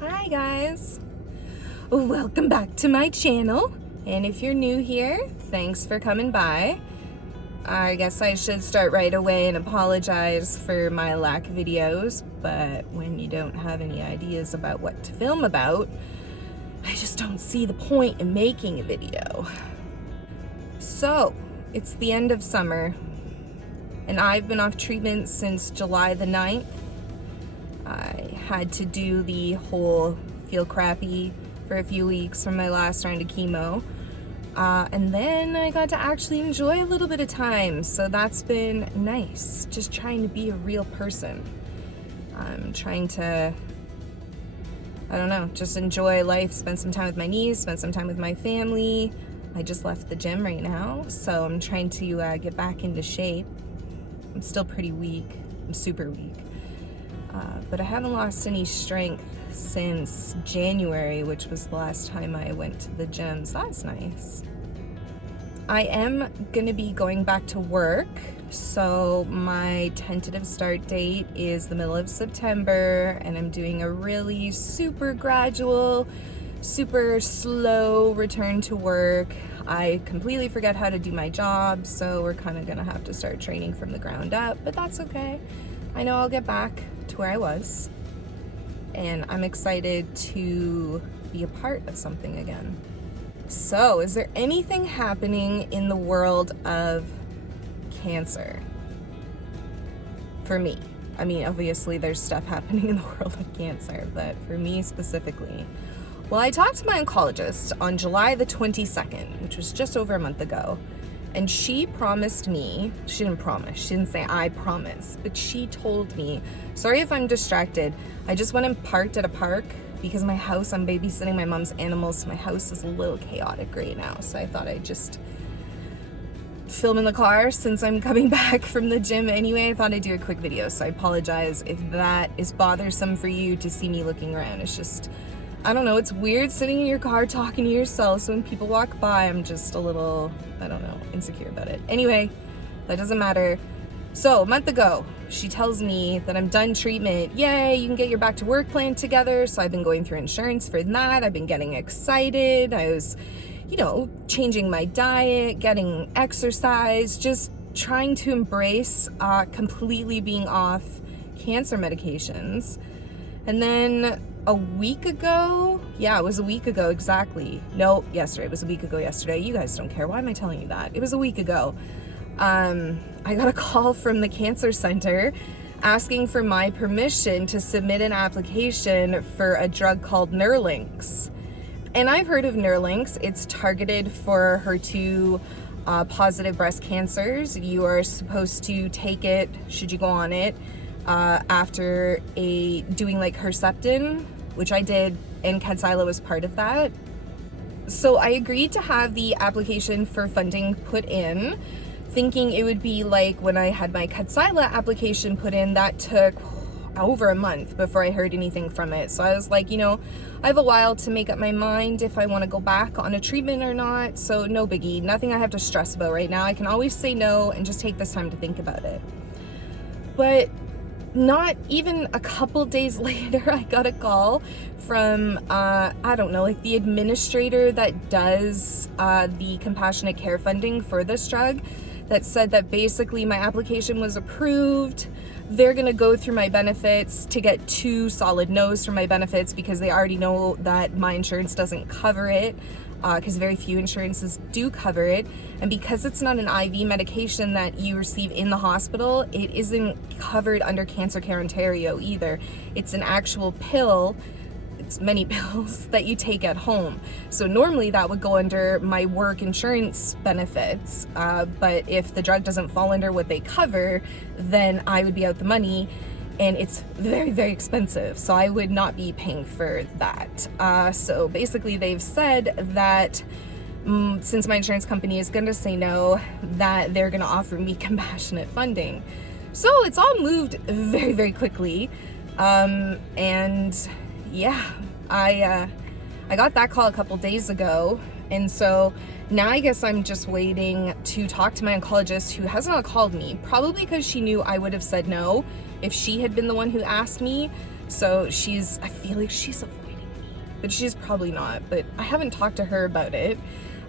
Hi guys, welcome back to my channel, and if you're new here, thanks for coming by. I guess I should start right away and apologize for my lack of videos, but when you don't have any ideas about what to film about, I just don't see the point in making a video. So, it's the end of summer, and I've been off treatment since July the 9th. I had to do the whole feel crappy for a few weeks from my last round of chemo. And then I got to actually enjoy a little bit of time, so that's been nice. Just trying to be a real person. I'm trying to, I don't know, just enjoy life, spend some time with my niece, spend some time with my family. I just left the gym right now, so I'm trying to get back into shape. I'm still pretty weak. I'm super weak. But I haven't lost any strength since January, which was the last time I went to the gym, so that's nice. I am gonna be going back to work, so my tentative start date is the middle of September, and I'm doing a really super gradual, super slow return to work. I completely forget how to do my job, so we're kind of gonna have to start training from the ground up, but that's okay. I know I'll get back to where I was, and I'm excited to be a part of something again. So, is there anything happening in the world of cancer? For me. I mean, obviously there's stuff happening in the world of cancer, but for me specifically. Well, I talked to my oncologist on July the 22nd, which was just over a month ago. And she promised me, she didn't say I promise, but she told me, sorry if I'm distracted, I just went and parked at a park because my house, I'm babysitting my mom's animals, so my house is a little chaotic right now. So I thought I'd just film in the car since I'm coming back from the gym anyway. I thought I'd do a quick video, so I apologize if that is bothersome for you to see me looking around. It's just, I don't know, it's weird sitting in your car talking to yourself, so when people walk by, I'm just a little, I don't know, insecure about it. Anyway, that doesn't matter. So, a month ago, she tells me that I'm done treatment. Yay, you can get your back to work plan together. So I've been going through insurance for that. I've been getting excited. I was, changing my diet, getting exercise, just trying to embrace completely being off cancer medications. And then a week ago, yeah, it was a week ago exactly. No, yesterday, it was a week ago yesterday. You guys don't care. Why am I telling you that? It was a week ago. I got a call from the cancer center asking for my permission to submit an application for a drug called Nerlynx. And I've heard of Nerlynx. It's targeted for HER2 positive breast cancers. You are supposed to take it, should you go on it, after doing like Herceptin, which I did, and Kadcyla was part of that. So I agreed to have the application for funding put in, thinking it would be like when I had my Kadcyla application put in. That took over a month before I heard anything from it. So I was like, I have a while to make up my mind if I want to go back on a treatment or not. So no biggie, nothing I have to stress about right now. I can always say no and just take this time to think about it. But not even a couple days later, I got a call from, I don't know, like the administrator that does the compassionate care funding for this drug, that said that basically my application was approved. They're gonna go through my benefits to get 2 solid no's from my benefits because they already know that my insurance doesn't cover it, because very few insurances do cover it. And because it's not an IV medication that you receive in the hospital, it isn't covered under Cancer Care Ontario either. It's an actual pill. It's many pills that you take at home. So normally that would go under my work insurance benefits, but if the drug doesn't fall under what they cover, then I would be out the money, and it's very, very expensive. So I would not be paying for that. So basically they've said that since my insurance company is gonna say no, that they're gonna offer me compassionate funding. So it's all moved very, very quickly. And yeah, I got that call a couple days ago, and so now I guess I'm just waiting to talk to my oncologist, who has not called me, probably because she knew I would have said no if she had been the one who asked me. So I feel like she's avoiding but she's probably not, but I haven't talked to her about it.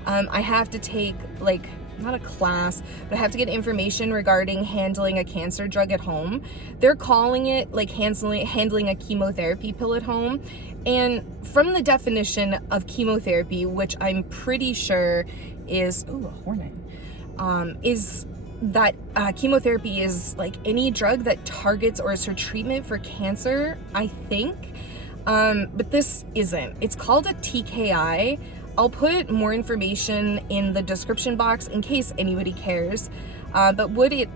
I have to take, like, not a class, but I have to get information regarding handling a cancer drug at home. They're calling it like handling a chemotherapy pill at home. And from the definition of chemotherapy, which I'm pretty sure is, ooh, a hornet, is that chemotherapy is like any drug that targets or is for treatment for cancer, I think. But this isn't. It's called a TKI. I'll put more information in the description box in case anybody cares. But what it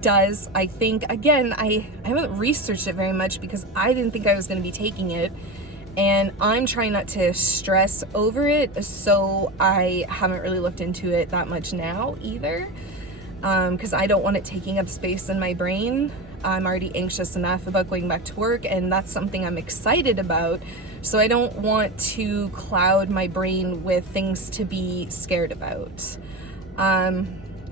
does, I think, again, I haven't researched it very much because I didn't think I was going to be taking it. And I'm trying not to stress over it, so I haven't really looked into it that much now either. Because I don't want it taking up space in my brain. I'm already anxious enough about going back to work, and that's something I'm excited about. So I don't want to cloud my brain with things to be scared about.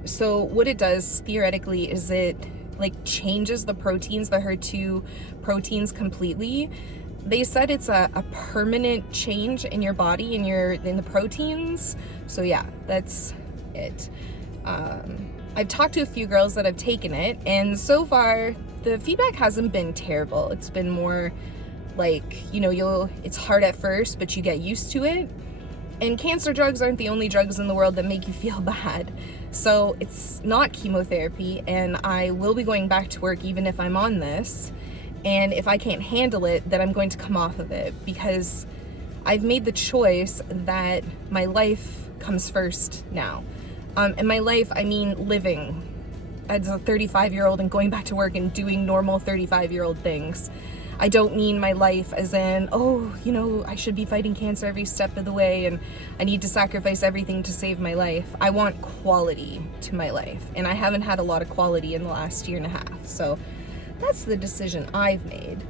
So what it does theoretically is it like changes the proteins, the HER2 proteins completely. They said it's a permanent change in your body, in the proteins. So yeah, that's it. I've talked to a few girls that have taken it, and so far the feedback hasn't been terrible. It's been more like, you know, it's hard at first, but you get used to it. And cancer drugs aren't the only drugs in the world that make you feel bad. So it's not chemotherapy, and I will be going back to work even if I'm on this. And if I can't handle it, then I'm going to come off of it, because I've made the choice that my life comes first now. And my life, I mean living as a 35-year-old and going back to work and doing normal 35-year-old things. I don't mean my life as in, oh, you know, I should be fighting cancer every step of the way and I need to sacrifice everything to save my life. I want quality to my life, and I haven't had a lot of quality in the last year and a half. So that's the decision I've made.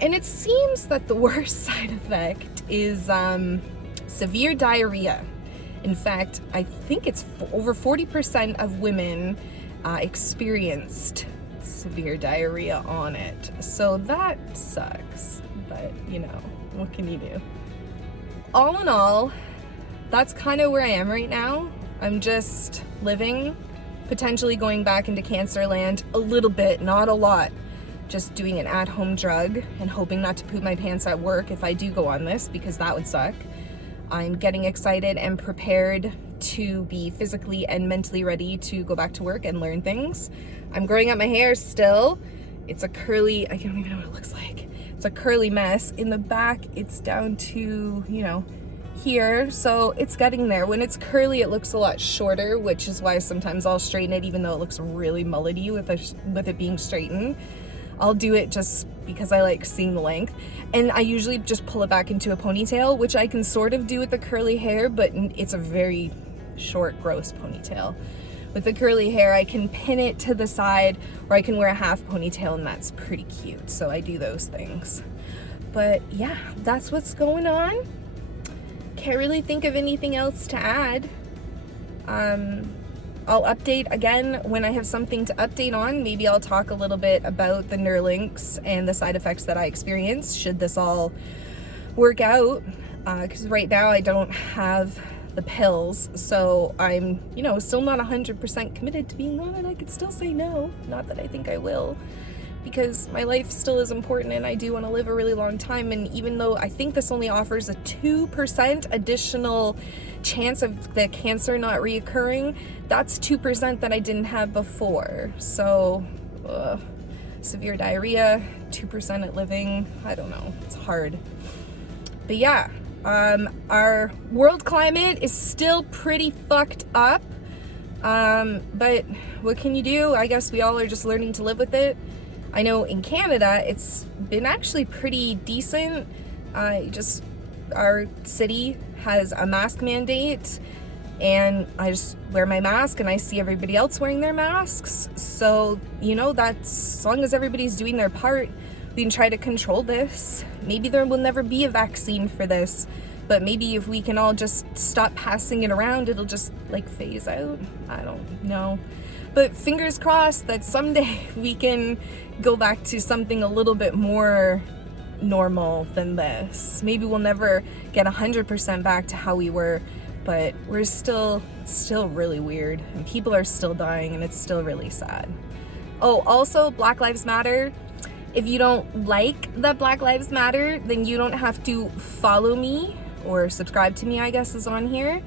And it seems that the worst side effect is severe diarrhea. In fact, I think it's over 40% of women experienced severe diarrhea on it. So that sucks, but you know, what can you do? All in all, that's kind of where I am right now. I'm just living, potentially going back into cancer land a little bit, not a lot. Just doing an at-home drug and hoping not to poop my pants at work if I do go on this, because that would suck. I'm getting excited and prepared to be physically and mentally ready to go back to work and learn things. I'm growing out my hair still. It's a curly, I don't even know what it looks like. It's a curly mess. In the back, it's down to, you know, here. So it's getting there. When it's curly, it looks a lot shorter, which is why sometimes I'll straighten it, even though it looks really mullety with it being straightened. I'll do it just because I like seeing the length. And I usually just pull it back into a ponytail, which I can sort of do with the curly hair, but it's a very short, gross ponytail. With the curly hair, I can pin it to the side, or I can wear a half ponytail, and that's pretty cute. So I do those things. But yeah, that's what's going on. Can't really think of anything else to add. I'll update again when I have something to update on. Maybe I'll talk a little bit about the Nerlynx and the side effects that I experienced should this all work out. Because right now I don't have the pills, so I'm, you know, still not 100% committed to being on it. I could still say no, not that I think I will, because my life still is important and I do want to live a really long time. And even though I think this only offers a 2% additional chance of the cancer not reoccurring, that's 2% that I didn't have before. So severe diarrhea, 2% at living, I don't know, it's hard. But yeah, our world climate is still pretty fucked up, but what can you do? I guess we all are just learning to live with it. I know in Canada it's been actually pretty decent. Our city has a mask mandate, and I just wear my mask and I see everybody else wearing their masks. So, you know, that's, as long as everybody's doing their part, we can try to control this. Maybe there will never be a vaccine for this, but maybe if we can all just stop passing it around, it'll just like phase out. I don't know. But fingers crossed that someday we can go back to something a little bit more normal than this. Maybe we'll never get 100% back to how we were, but we're still really weird, and people are still dying, and it's still really sad. Oh, also, Black Lives Matter. If you don't like that Black Lives Matter, then you don't have to follow me or subscribe to me, I guess is on here.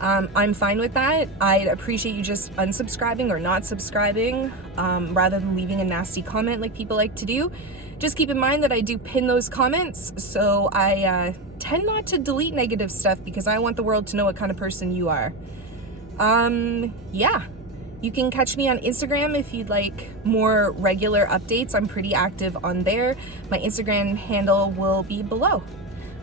I'm fine with that. I'd appreciate you just unsubscribing or not subscribing, rather than leaving a nasty comment like people like to do. Just keep in mind that I do pin those comments, so I tend not to delete negative stuff because I want the world to know what kind of person you are. Yeah. You can catch me on Instagram if you'd like more regular updates. I'm pretty active on there. My Instagram handle will be below.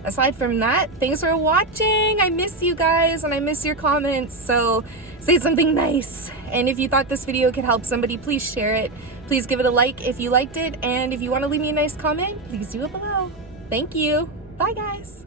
Aside from that, thanks for watching. I miss you guys and I miss your comments, so say something nice. And if you thought this video could help somebody, please share it. Please give it a like if you liked it, and if you want to leave me a nice comment, please do it below. Thank you. Bye guys.